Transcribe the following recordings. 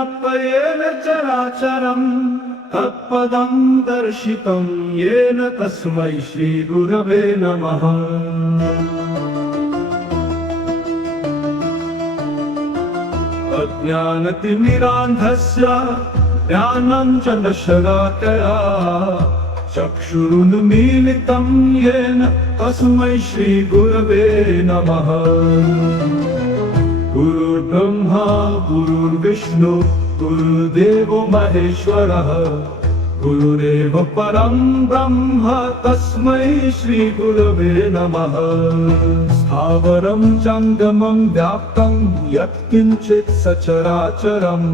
व्याप्येन चराचरम् तत्पदं दर्शितं येन तस्मै श्रीगुरवे नमः। अज्ञानतिमिरान्धस्य ज्ञानाञ्जनशलाकया चक्षुरुन्मीलितं येन तस्मै श्रीगुरवे नमः। गुरुर्ब्रह्मा गुरुर्विष्णु गुरुर्देवो महेश्वरः गुरुरेव परं ब्रह्म तस्मै श्रीगुरवे नमः। स्थावरं जङ्गमं व्याप्तं यत्किञ्चित् सचराचरम्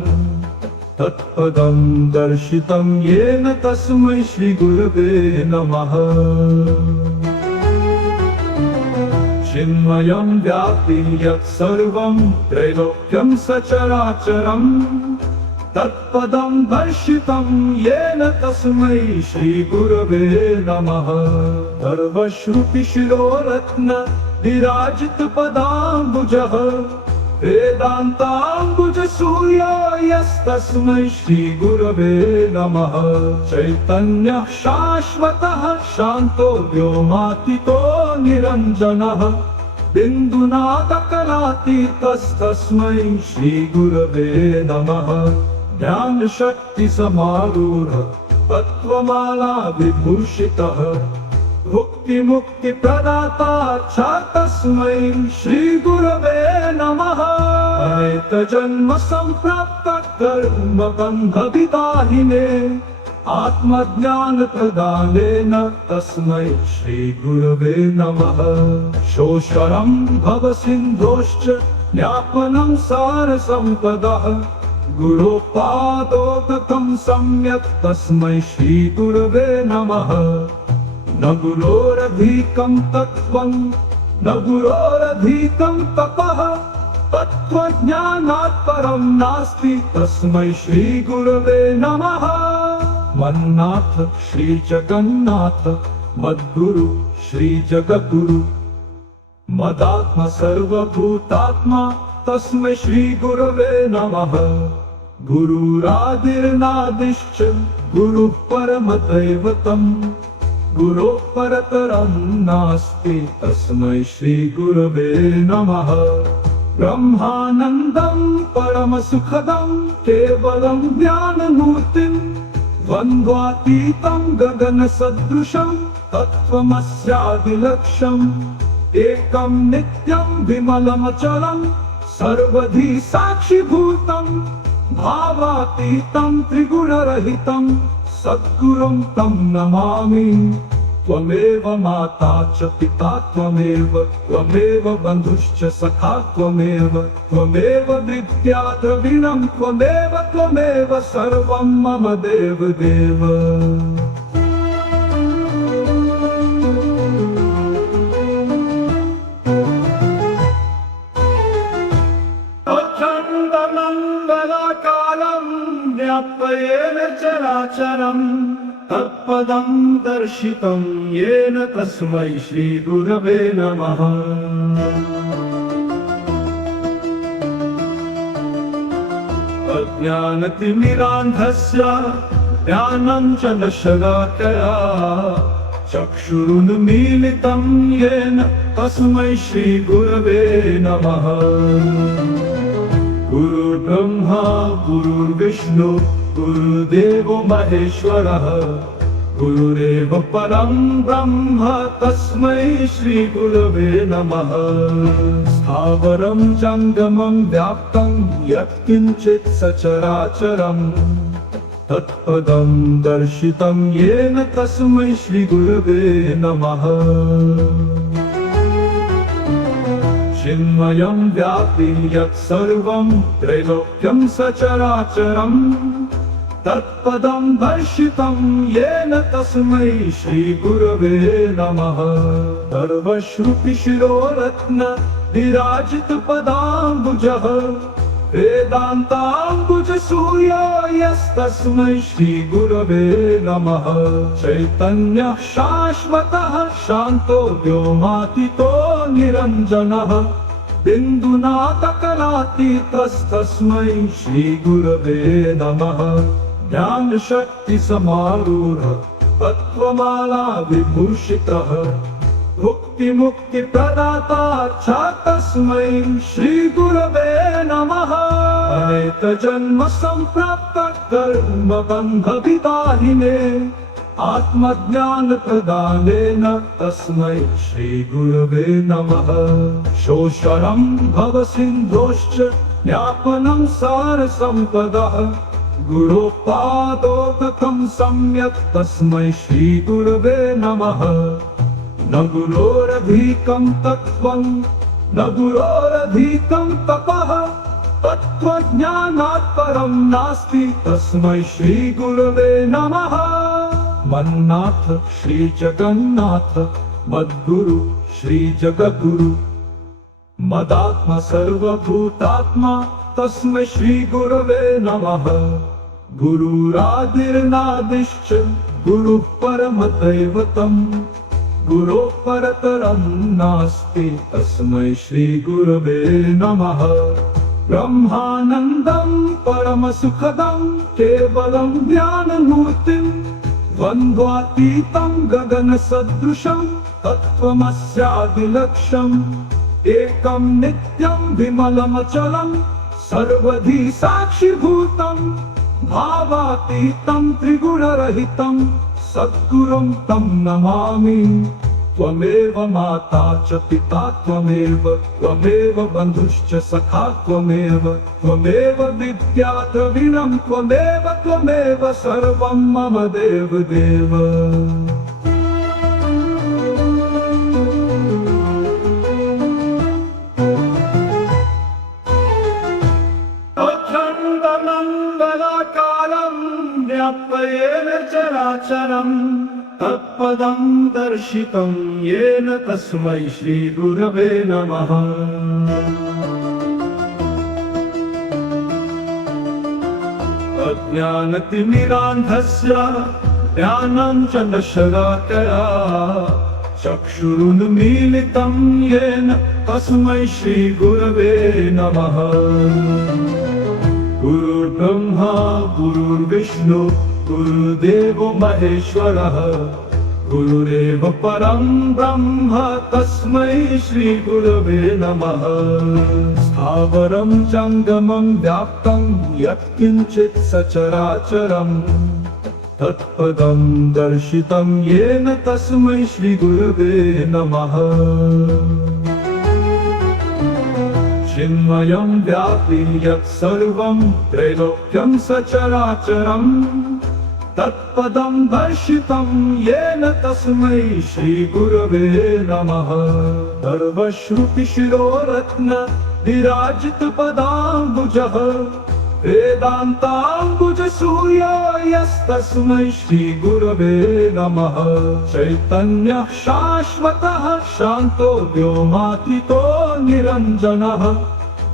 तत्पदं दर्शितं येन तस्मै श्रीगुरवे नमः। चिन्मयं व्याप्ति यत्सर्वं त्रैलोक्यं सचराचरम् तत्पदं दर्शितं येन तस्मै श्रीगुरवे नमः। सर्वश्रुतिशिरोरत्न विराजितपदाम्बुजः वेदान्ताम्बुजसूर्यो यस्तस्मै श्रीगुरवे नमः। चैतन्यः शाश्वतः शान्तो व्योमातीतो निरञ्जनः बिन्दुनादकलातीतस्तस्मै श्रीगुरवे नमः। ज्ञानशक्तिसमारूढः तत्त्वमाला विभूषितः भुक्तिमुक्तिप्रदाता च तस्मै श्रीगुरवे नमः। अनेकजन्म सम्प्राप्त कर्मबन्धविदाहिने आत्मज्ञानप्रदानेन तस्मै श्रीगुरवे नमः। शोषणं भवसिन्धोश्च ज्ञापनं सारसम्पदः गुरोपादोदकं सम्यक् तस्मै श्रीगुरवे नमः। न गुरोरधिकं तत्त्वं न गुरोरधिकं तपः तत्त्वज्ञानात् परं नास्ति तस्मै श्रीगुरवे नमः। मन्नाथ श्रीजगन्नाथ मद्गुरु श्रीजगद्गुरु मदात्मा सर्वभूतात्मा तस्मै श्रीगुरवे नमः। गुरुरादिर्नादिश्च गुरुः परमदैवतम् गुरोः परतरं नास्ति तस्मै श्रीगुरवे नमः। ब्रह्मानन्दं परमसुखदं केवलं ज्ञानमूर्तिं द्वन्द्वातीतं गगनसदृशं तत्त्वमस्यादिलक्ष्यम् एकं नित्यं विमलमचलं सर्वधी साक्षिभूतं भावातीतं त्रिगुणरहितं सद्गुरुं तं नमामि। त्वमेव माता च पिता त्वमेव बन्धुश्च सखा त्वमेव विद्या द्रविणं त्वमेव सर्वं मम देवदेव। अखण्डमङ्गलाकारं व्याप्येन चराचरम् तत्पदं दर्शितं येन तस्मै श्रीगुरवे नमः। अज्ञानतिमिरान्धस्य ज्ञानाञ्जनशलाकया चक्षुरुन्मीलितं येन तस्मै श्रीगुरवे नमः। गुरुर्ब्रह्मा गुरुर्विष्णु गुरुर्देवो महेश्वरः गुरुरेव परं ब्रह्म तस्मै श्रीगुरवे नमः। स्थावरं जङ्गमं व्याप्तं यत्किञ्चित् सचराचरम् तत्पदं दर्शितं येन तस्मै श्रीगुरवे नमः। चिन्मयं व्याप्ति यत्सर्वं त्रैलोक्यं सचराचरम् तत्पदं दर्शितं येन तस्मै श्रीगुरवे नमः। सर्वश्रुतिशिरोरत्न विराजितपदाम्बुजः वेदान्ताम्बुजसूर्यो यस्तस्मै श्रीगुरवे नमः। चैतन्यः शाश्वतः शान्तो व्योमातीतो निरञ्जनः बिन्दुनाथकलातीतस्तस्मै श्रीगुरवे नमः। ज्ञानशक्तिसमारूढः तत्त्वमाला विभूषितः मुक्तिप्रदाता च तस्मै श्रीगुरवे नमः। अनेकजन्म सम्प्राप्त कर्मबन्धविदाहिने आत्मज्ञानप्रदानेन तस्मै श्रीगुरवे नमः। शोषणं भवसिन्धोश्च ज्ञापनं सारसम्पदः गुरोपादोदकं सम्यक् तस्मै श्रीगुरवे नमः। न गुरोरधिकं तत्त्वं न गुरोरधिकं तपः तत्त्वज्ञानात् परं नास्ति तस्मै श्रीगुरवे नमः। मन्नाथ श्रीजगन्नाथ मद्गुरु श्रीजगद्गुरु मदात्मा सर्वभूतात्मा तस्मै श्रीगुरवे नमः। गुरुरादिर्नादिश्च गुरुः परमदैवतम् गुरोः परतरं नास्ति तस्मै श्रीगुरवे नमः। ब्रह्मानन्दं परमसुखदं केवलं ज्ञानमूर्तिं द्वन्द्वातीतं गगनसदृशं तत्त्वमस्यादिलक्ष्यम् एकं नित्यं विमलमचलं सर्वधी साक्षिभूतं भावातीतं त्रिगुणरहितं सद्गुरुं तं नमामि। त्वमेव माता च पिता त्वमेव बन्धुश्च सखा त्वमेव विद्या द्रविणं त्वमेव सर्वं मम देवदेव। अखण्डमण्डलाकारं व्याप्येन चराचरं तत्पदं दर्शितं येन तस्मै श्रीगुरवे नमः। अज्ञानतिमिरान्धस्य ज्ञानाञ्जन शलाकया चक्षुरुन्मीलितं येन तस्मै श्रीगुरवे नमः। गुरुर्ब्रह्मा गुरुर्विष्णु गुरुदेवो महेश्वरः गुरुरेव परं ब्रह्म तस्मै श्रीगुरवे नमः। स्थावरं जङ्गमं व्याप्तं यत्किञ्चित् सचराचरं तत्पदं दर्शितं येन तस्मै श्रीगुरवे नमः। चिन्मयं व्यापि यत् सर्वं त्रैलोक्यं सचराचरम् तत्पदं दर्शितं येन तस्मै श्रीगुरवे नमः। सर्वश्रुतिशिरोरत्न विराजितपदाम्बुजः वेदान्ताम्बुजसूर्यो यस्तस्मै श्रीगुरवे नमः। चैतन्यः शाश्वतः शान्तो व्योमातीतो निरञ्जनः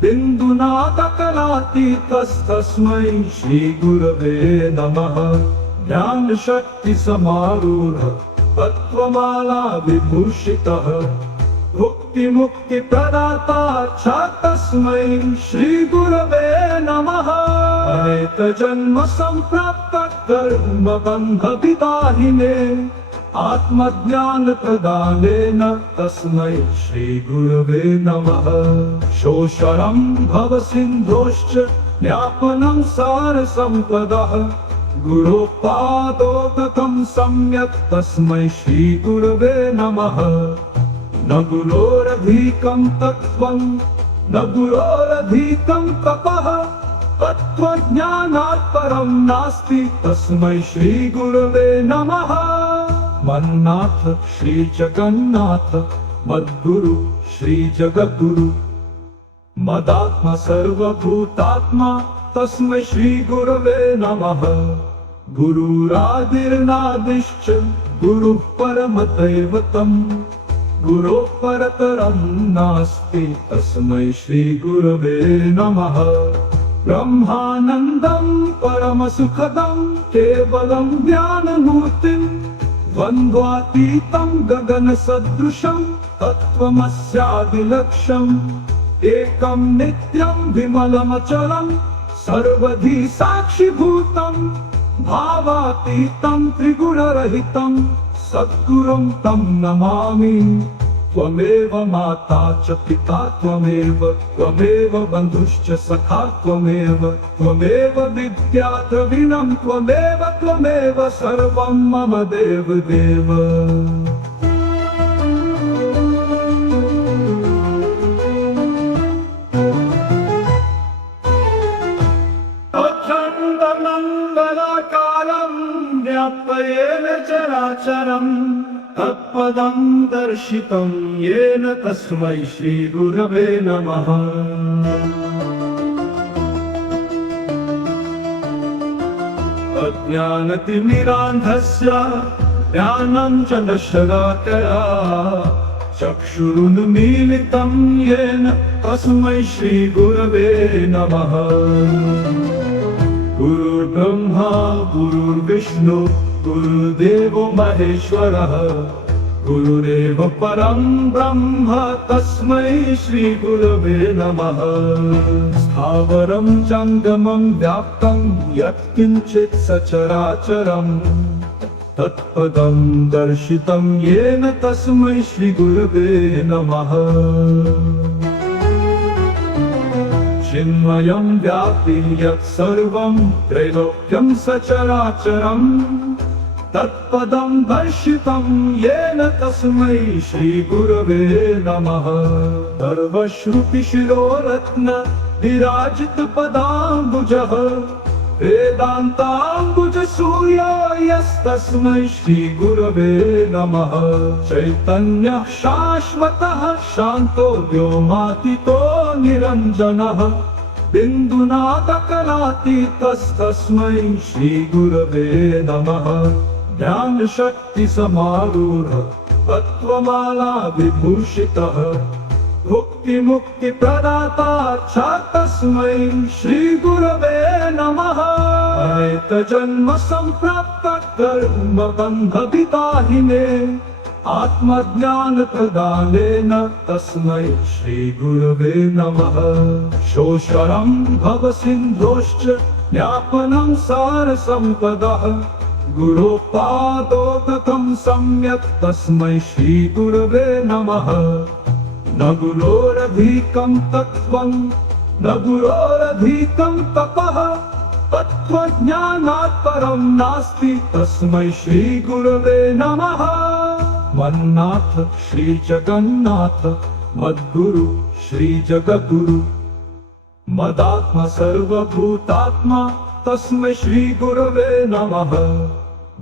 बिन्दुनाथकलातीतस्तस्मै श्रीगुरवे नमः। ज्ञानशक्तिसमारूढः तत्त्वमाला विभूषितः मुक्तिप्रदाता च तस्मै श्रीगुरवे नमः। अनेकजन्म सम्प्राप्त कर्मबन्धविदाहिने आत्मज्ञानप्रदानेन तस्मै श्रीगुरवे नमः। शोषणं भवसिन्धोश्च ज्ञापनं सारसम्पदः गुरोपादोदकं सम्यक् तस्मै श्रीगुरवे नमः। न गुरोरधिकं तत्त्वं न गुरोरधिकं तपः तत्त्वज्ञानात् परं नास्ति तस्मै श्रीगुरवे नमः। मन्नाथ श्रीजगन्नाथ मद्गुरु श्रीजगद्गुरु मदात्मा सर्वभूतात्मा तस्मै श्रीगुरवे नमः। गुरुरादिर्नादिश्च गुरुः परमदैवतम् गुरोः परतरं नास्ति तस्मै श्रीगुरवे नमः। ब्रह्मानन्दं परमसुखदं केवलं ज्ञानमूर्तिं द्वन्द्वातीतं गगनसदृशं तत्त्वमस्यादिलक्ष्यम् एकं नित्यं विमलमचलं सर्वधी साक्षिभूतं भावातीतं त्रिगुणरहितं सद्गुरुं तं नमामि। त्वमेव माता च पिता त्वमेव बन्धुश्च सखा त्वमेव विद्या द्रविणं त्वमेव सर्वं मम देवदेव। अखण्डमण्डलाकारं व्याप्येन चराचरं तत्पदं दर्शितं येन तस्मै श्रीगुरवे नमः। अज्ञानतिमिरान्धस्य ज्ञानं च न शलाकया चक्षुरुन्मीलितं येन तस्मै श्रीगुरवे नमः। गुरुर्ब्रह्मा गुरुर्विष्णु गुरुर्देवो महेश्वरः गुरुरेव परं ब्रह्म तस्मै श्रीगुरवे नमः। स्थावरं जङ्गमं व्याप्तं यत्किञ्चित् सचराचरं तत्पदं दर्शितं येन तस्मै श्रीगुरवे नमः। चिन्मयं व्यापि यत् सर्वं त्रैलोक्यं सचराचरं तत्पदं दर्शितं येन तस्मै श्रीगुरवे नमः। सर्वश्रुतिशिरोरत्न विराजितपदाम्बुजः वेदान्ताम्बुजसूर्यो यस्तस्मै श्रीगुरवे नमः। चैतन्यः शाश्वतः शान्तो व्योमातीतो निरञ्जनः बिन्दुनाथकलातीतस्तस्मै श्रीगुरवे नमः। ज्ञानशक्तिसमारूढः तत्त्वमाला विभूषितः भुक्तिमुक्तिप्रदाता च तस्मै श्रीगुरवे नमः। अनेकजन्म सम्प्राप्त कर्मबन्धविदाहिने आत्मज्ञानप्रदानेन तस्मै श्रीगुरवे नमः। शोषणं भवसिन्धोश्च ज्ञापनं सारसम्पदः गुरोपादोदकं सम्यक् तस्मै श्रीगुरवे नमः। न गुरोरधिकं तत्त्वं न गुरोरधिकं तपः तत्त्वज्ञानात् परं नास्ति तस्मै श्रीगुरवे नमः। मन्नाथ श्रीजगन्नाथ मद्गुरु श्रीजगद्गुरु मदात्मा सर्वभूतात्मा तस्मै श्रीगुरवे नमः।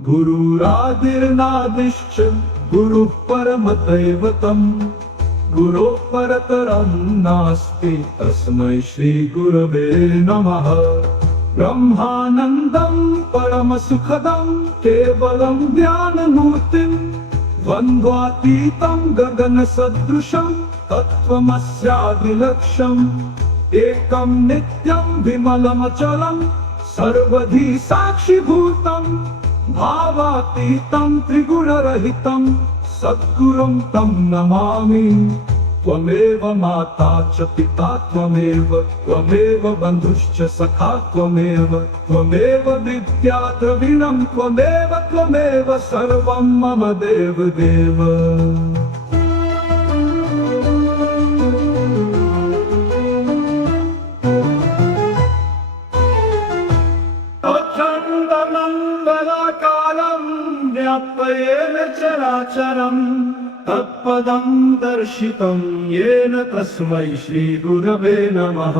गुरुरादिर्नादिश्च गुरुः परमदैवतम् गुरोः परतरं नास्ति तस्मै श्रीगुरवे नमः। ब्रह्मानन्दं परमसुखदं केवलं ज्ञानमूर्तिं द्वन्द्वातीतं गगनसदृशं तत्त्वमस्यादिलक्ष्यम् एकं नित्यं विमलमचलं सर्वधी साक्षिभूतं भावातीतं त्रिगुणरहितं सद्गुरुं तं नमामि। त्वमेव माता च पिता त्वमेव बन्धुश्च सखा त्वमेव विद्या द्रविणं त्वमेव सर्वं मम देवदेव। अखण्डमण्डलाकारं व्याप्येन चराचरं तत्पदं दर्शितं येन तस्मै श्रीगुरवे नमः।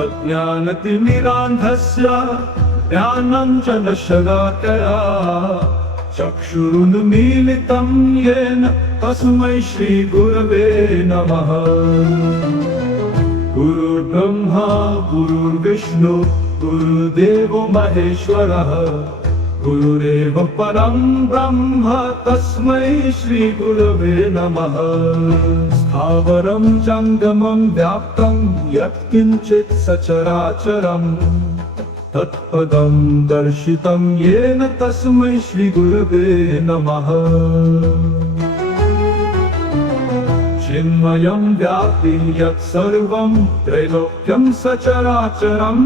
अज्ञानतिमिरान्धस्य ज्ञानं च न शलाकया चक्षुरुन्मीलितं येन तस्मै श्रीगुरवे नमः। गुरुर्ब्रह्मा गुरुर्विष्णु गुरुर्देवो महेश्वरः गुरुरेव परं ब्रह्म तस्मै श्रीगुरवे नमः। स्थावरं जङ्गमं व्याप्तं यत्किञ्चित् सचराचरं तत्पदं दर्शितं येन तस्मै श्रीगुरवे नमः। चिन्मयं व्यापि यत्सर्वं त्रैलोक्यं सचराचरम्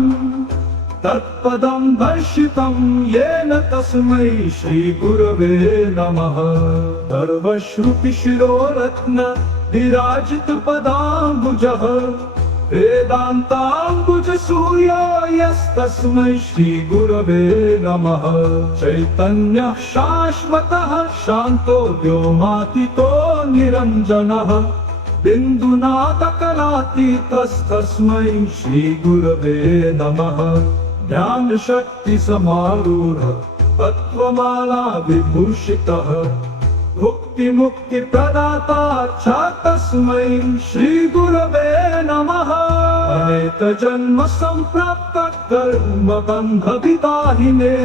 तत्पदं दर्शितं येन तस्मै श्रीगुरवे नमः। सर्वश्रुतिशिरोरत्न विराजितपदाम्बुजः वेदान्ताम्बुजसूर्यो यस्तस्मै श्रीगुरवे नमः। चैतन्यः शाश्वतः शान्तो व्योमातीतो निरञ्जनः बिन्दुनाथकलातीतस्तस्मै श्रीगुरवे नमः। ज्ञानशक्तिसमारूढः तत्त्वमाला विभूषितः मुक्तिप्रदाता च तस्मै श्रीगुरवे नमः। अनेकजन्म सम्प्राप्त कर्मबन्धविदाहिने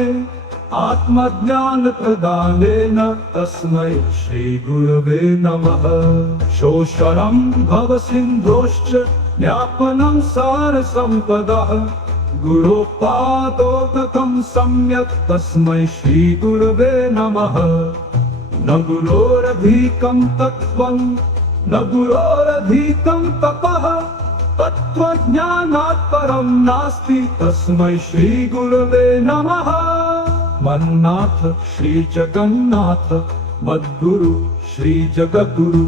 आत्मज्ञानप्रदानेन तस्मै श्रीगुरवे नमः। शोषणं भवसिन्धोश्च ज्ञापनं सारसम्पदः गुरोपादोदकं सम्यक् तस्मै श्रीगुरवे नमः। न गुरोरधिकं तत्त्वं न गुरोरधिकं तपः तत्त्वज्ञानात् परं नास्ति तस्मै श्रीगुरवे नमः। मन्नाथ श्रीजगन्नाथ मद्गुरु श्रीजगद्गुरु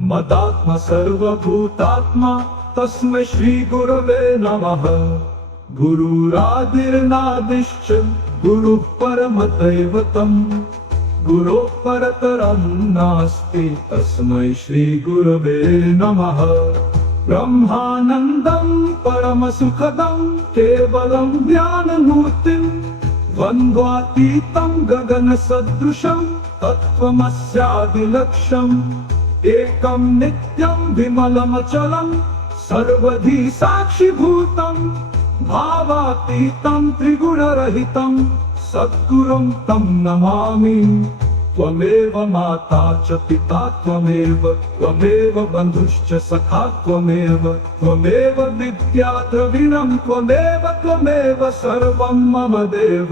मदात्मा सर्वभूतात्मा तस्मै श्रीगुरवे नमः। गुरुरादिर्नादिश्च गुरुः परमदैवतम् गुरोः परतरं नास्ति तस्मै श्रीगुरवे नमः। ब्रह्मानन्दं परमसुखदं केवलं ज्ञानमूर्तिं द्वन्द्वातीतं गगनसदृशं तत्त्वमस्यादिलक्ष्यम् एकं नित्यं विमलमचलं सर्वधी साक्षिभूतं भावातीतं त्रिगुणरहितं सद्गुरुं तं नमामि। त्वमेव माता च पिता त्वमेव बन्धुश्च सखा त्वमेव विद्या द्रविणं त्वमेव सर्वं मम देव।